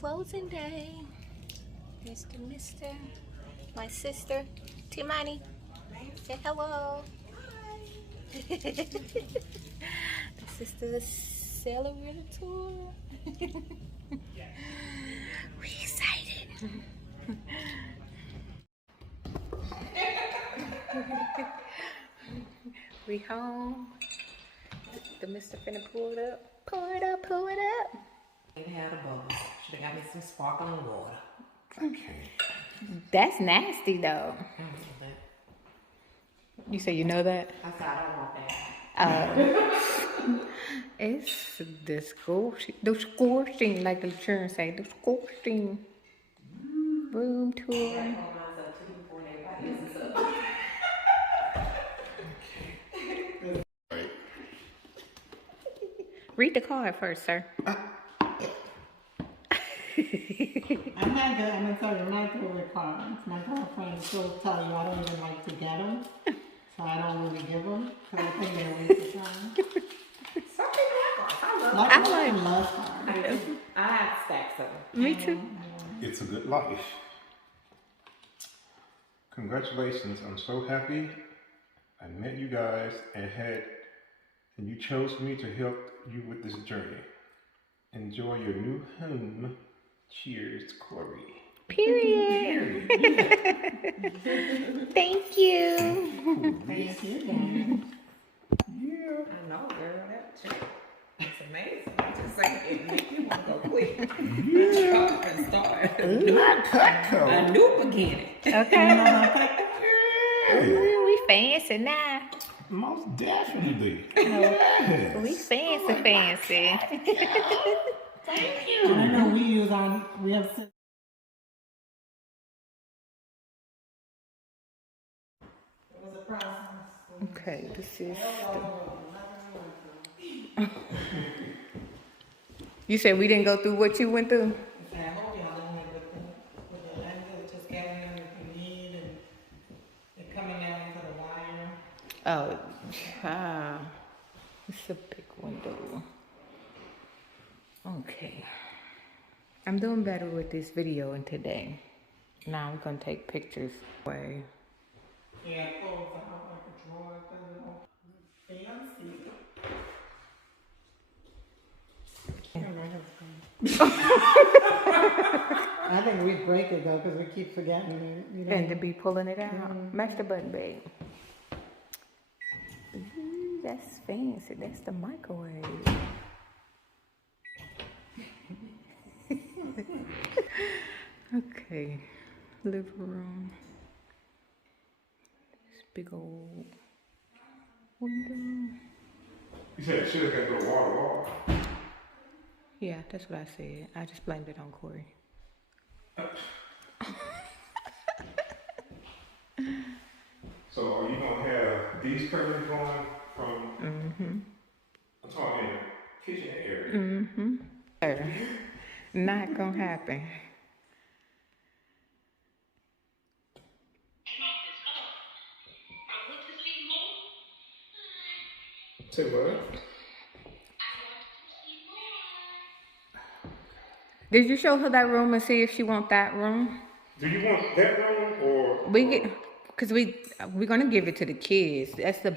closing day. Mr. My sister, Timani. Say hello. This is the accelerator tour. We excited. We home. The Mr. finna pull it up. Pull it up, pull it up. Ain't had a bubbles. Should have got me some sparkling water. Okay. That's nasty though. You say you know that? I said I don't want that. It's the scorching, like the insurance say, the scorching room tour. Read the card first, sir. I'm not gonna tell you, I'm not good with cards. My girlfriend will tell you I don't even like to get them, so I don't really give them, because I think they're a waste of time. Some people like cards. I love cards. I have stacks of them. Me too. It's a good life. Congratulations. I'm so happy I met you guys and you chose me to help you with this journey. Enjoy your new home. Cheers, Corey. Period. Thank you. Thank you, Dan. Yeah. I know, girl. It's amazing. I just say it make you want to go quick. And start a new beginning. Okay. Yeah. Ooh, we fancy now. Most definitely. Yes. We fancy. Thank I you. know we have. It was a process. Okay, this is. You said we didn't go through what you went through? I hope y'all didn't end up with the lenses, just getting them if you need, and it coming down to the wire. Oh, ah, it's a big window. Okay, I'm doing better with this video and today. Now I'm gonna take pictures. Way. Yeah, it pulls out like a drawer, fancy. I think we break it though, because we keep forgetting it. You know? And to be pulling it out. Match the button, babe. Ooh, that's fancy. That's the microwave. Okay, living room. This big old window. You said it should have got the water. Yeah, that's what I said. I just blamed it on Corey. So are you gonna have these curtains going from? I'm talking in the kitchen area. Not gonna happen. Say what? Did you show her that room and see if she want that room? Do you want that room or? We get, cause we're gonna give it to the kids. That's the.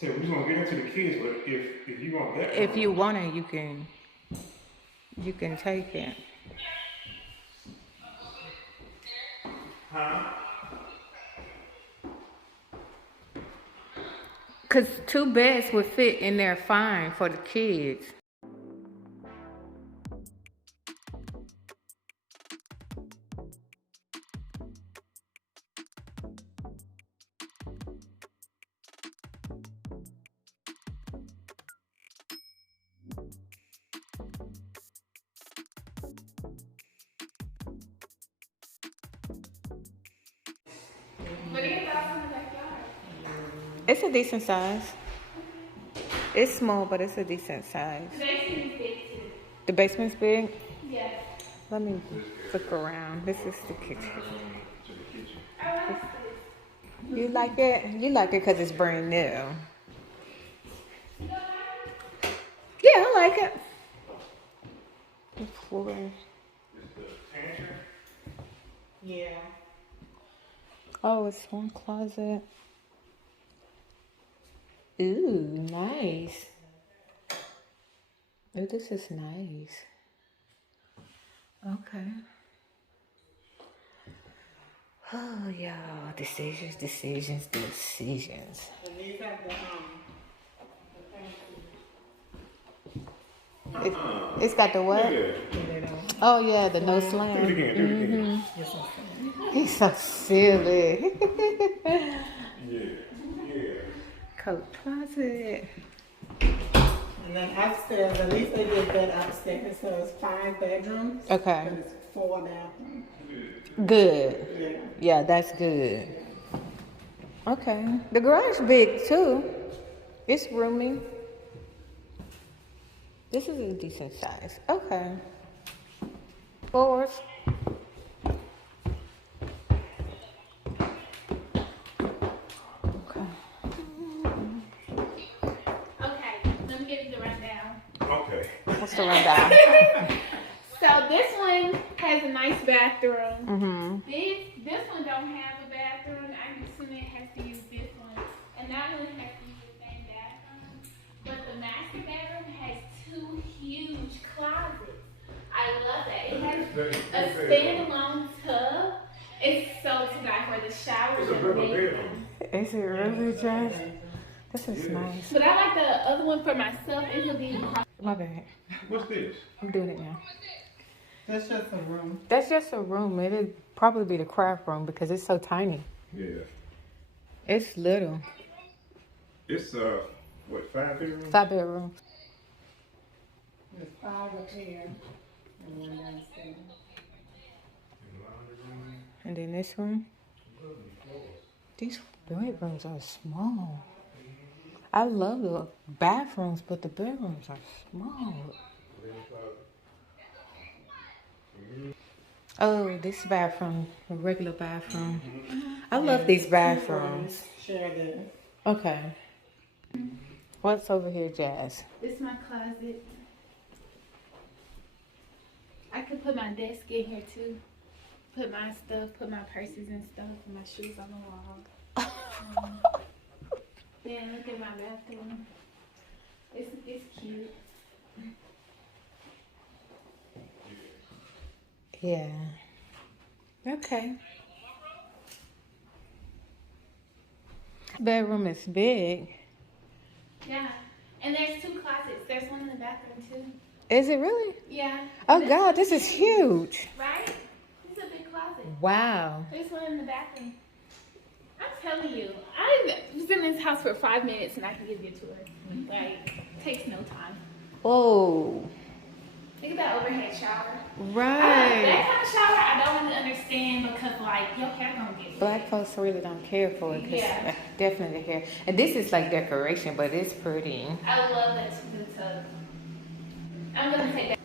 So we're just gonna get into the kids, but if you want that. If room, you want it, you can take it. Huh? Cause 2 beds would fit in there fine for the kids. What are your thoughts on the backyard? It's a decent size. It's small, but it's a decent size. The basement is big too. The basement's big. Yeah. Let me look around. This is the kitchen. I like this. You like it? You like it because it's brand new. Yeah, I like it. The floor. It's the pantry. Yeah. Oh, it's one closet. Ooh, nice. Ooh, this is nice. Okay. Oh, y'all. Decisions. And these have the fancy. It's got the what? Yeah. Oh, yeah, the no Do it slam. again. Do it again. He's so silly. Yeah. Coat closet. And then upstairs, at least they did that upstairs, so it's 5 bedrooms. Okay. But it's 4 bathrooms. Good. Yeah. Yeah, that's good. Okay. The garage big too. It's roomy. This is a decent size. Okay. Floors. Okay. Okay, let me give you the rundown. Okay. What's the rundown? So this one has a nice bathroom. Mm-hmm. This one don't have a bathroom. I'm assuming it has to use this one, and that one has to use the same bathroom. But the master bedroom has 2 huge closets. I love that. It has a standalone tub. It's so to die for. The shower is It's a river amazing. bedroom. Is it really, Jess? This is nice. But I like the other one for myself. It'll be My bad. What's this? I'm doing it now. That's just a room. That's just a room. It'd probably be the craft room because it's so tiny. Yeah. It's little. It's what, 5 bedrooms? 5 bedrooms. There's 5 up here and 1 downstairs. And then this room. These bedrooms are small. I love the bathrooms, but the bedrooms are small. Oh, this bathroom, a regular bathroom. I love these bathrooms. Share this. Okay. What's over here, Jazz? this is my closet. I could put my desk in here too. Put my stuff, put my purses and stuff, and my shoes on the wall. Then look at my bathroom. It's cute. Yeah. Okay. Bedroom is big. Yeah. And there's 2 closets. There's one in the bathroom too. Is it really? Yeah. Oh God, this is huge. Right? It's a big closet. Wow. There's one in the bathroom. I'm telling you, I was in this house for 5 minutes and I can give you a tour. Like, takes no time. Oh, Look at that overhead shower. right. That kind of shower I don't really understand because like your hair gonna get wet. Black folks really don't care for it. 'Cause Yeah. definitely hair. And this is like decoration, but it's pretty. I love that tub. I'm gonna take that.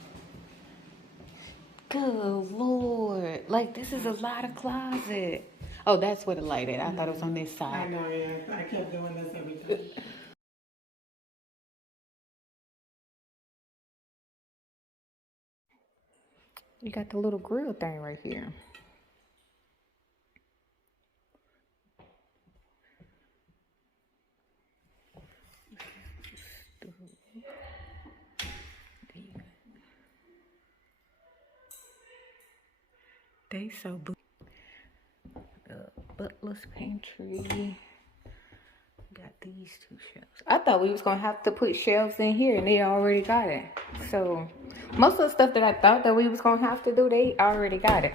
Good Lord. Like, this is a lot of closet. Oh, that's where the light is. I thought it was on this I side. know, yeah. I kept doing this every time. You got the little grill thing right here. They so the butler's pantry. Got these 2 shelves. I thought we was gonna have to put shelves in here, and they already got it. So most of the stuff that I thought that we was gonna have to do, they already got it.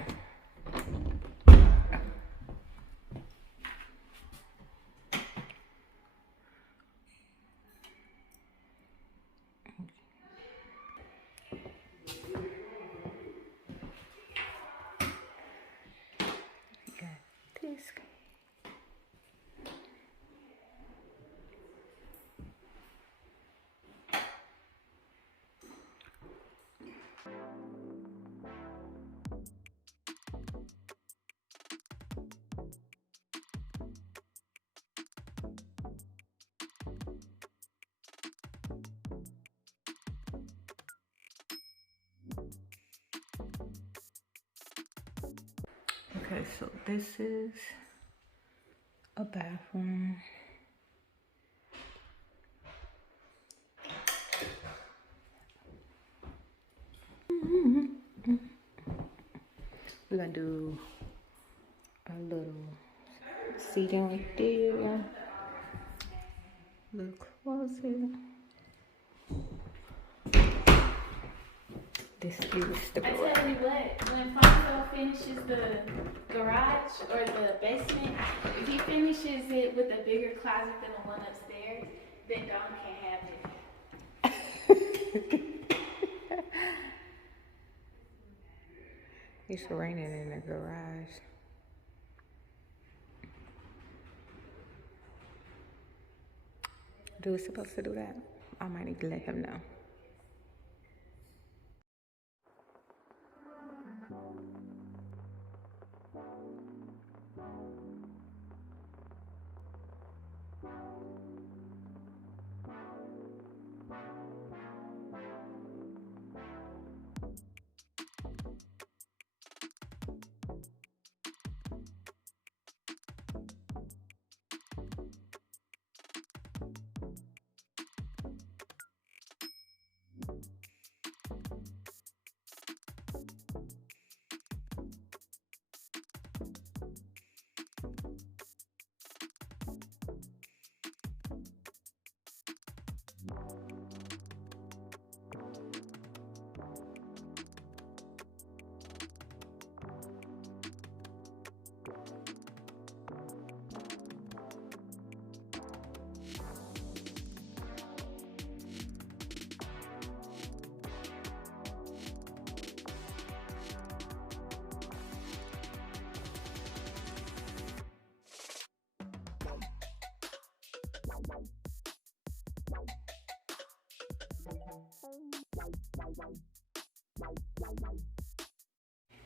Got this. Okay, so this is a bathroom. We're gonna do a little seating right there. Little closet. This is the I garage. tell you what, when Fonzo finishes the garage or the basement, if he finishes it with a bigger closet than the one upstairs, then Dawn can have it. It's raining in the garage. Do it supposed to do that? I might need to let him know.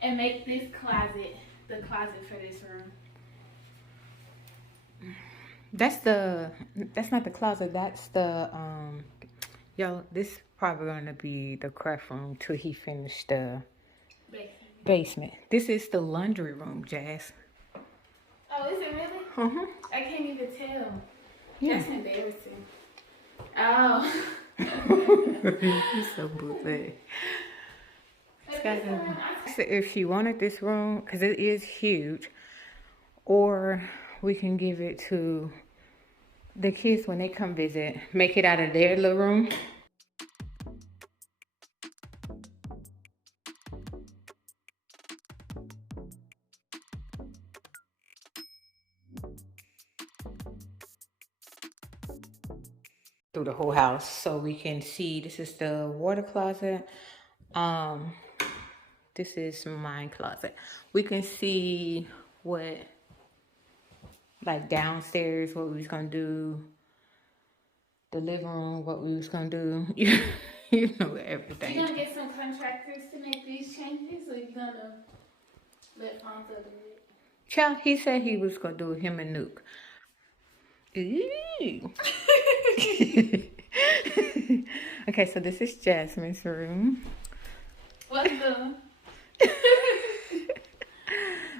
And make this closet the closet for this room. That's not the closet, that's the yo, this probably gonna be the craft room till he finish the basement. This is the laundry room, Jazz. Oh, is it really? Uh-huh. I can't even tell. Yeah. That's embarrassing. Oh. He's so bougie. So if she wanted this room, because it is huge, or we can give it to the kids when they come visit, make it out of their little room. Through the whole house so we can see. This is the water closet. This is my closet. We can see what, like downstairs, what we was gonna do. The living room, what we was gonna do. You know everything. You gonna get some contractors to make these changes, or you gonna let Fonzo do it? Child, he said he was gonna do him and Nuke. Ooh. Okay, so this is Jasmine's room. What's the?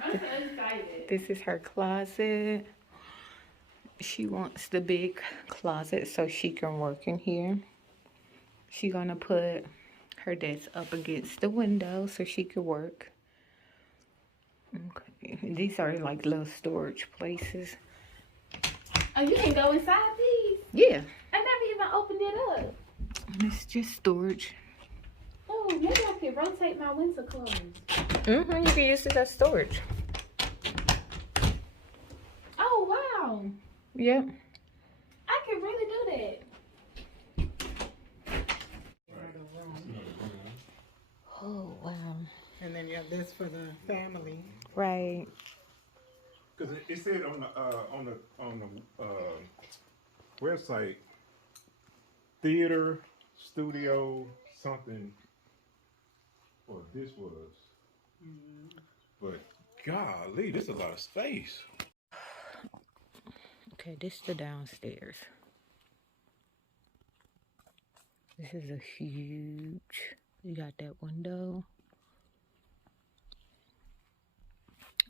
I'm so excited. This is her closet. She wants the big closet so she can work in here. She's gonna put her desk up against the window so she could work. Okay, these are like little storage places. Oh, you can go inside these? Yeah, I never even opened it up. and it's just storage. Oh, maybe I could rotate my winter clothes. You can use it as storage. Oh, wow. Yep. I could really do that. Oh wow. And then you have this for the family. Right. Because it said on the website, theater, studio, something. Well, this was. But golly, this is a lot of space. Okay, this is the downstairs. This is a huge. You got that window.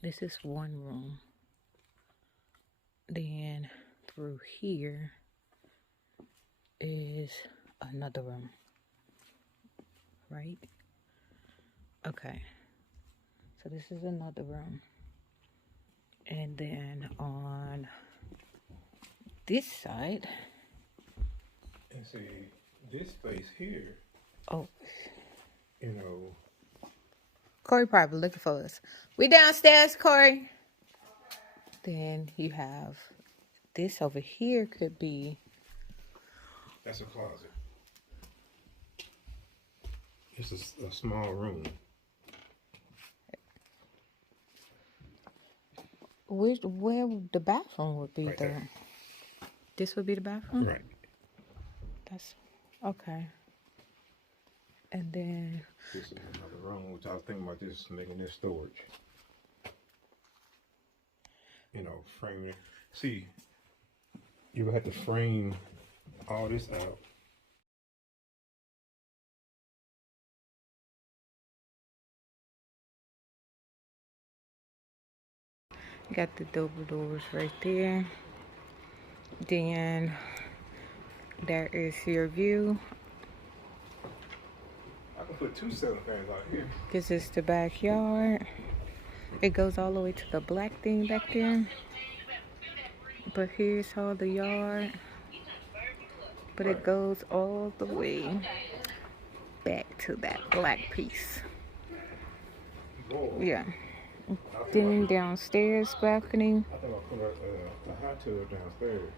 This is one room. Then through here is another room. Right? Okay. So this is another room. And then on this side. And see, this space here, Oh, you know, Corey probably looking for us. We downstairs, Corey. Then you have this over here could be. that's a closet. It's a small room. Where the bathroom would be Right there. there. This would be the bathroom? Right. That's okay. And then This is another room, which I was thinking about just making this storage. You know, framing it. See, you would have to frame all this out. you got the double doors right there. Then there is your view. I can put 2 ceiling fans out here. This is the backyard. It goes all the way to the black thing back there. But here's all the yard. But it goes all the way back to that black piece. Whoa. Yeah. Then downstairs balcony. I think I'll put a hot tub downstairs.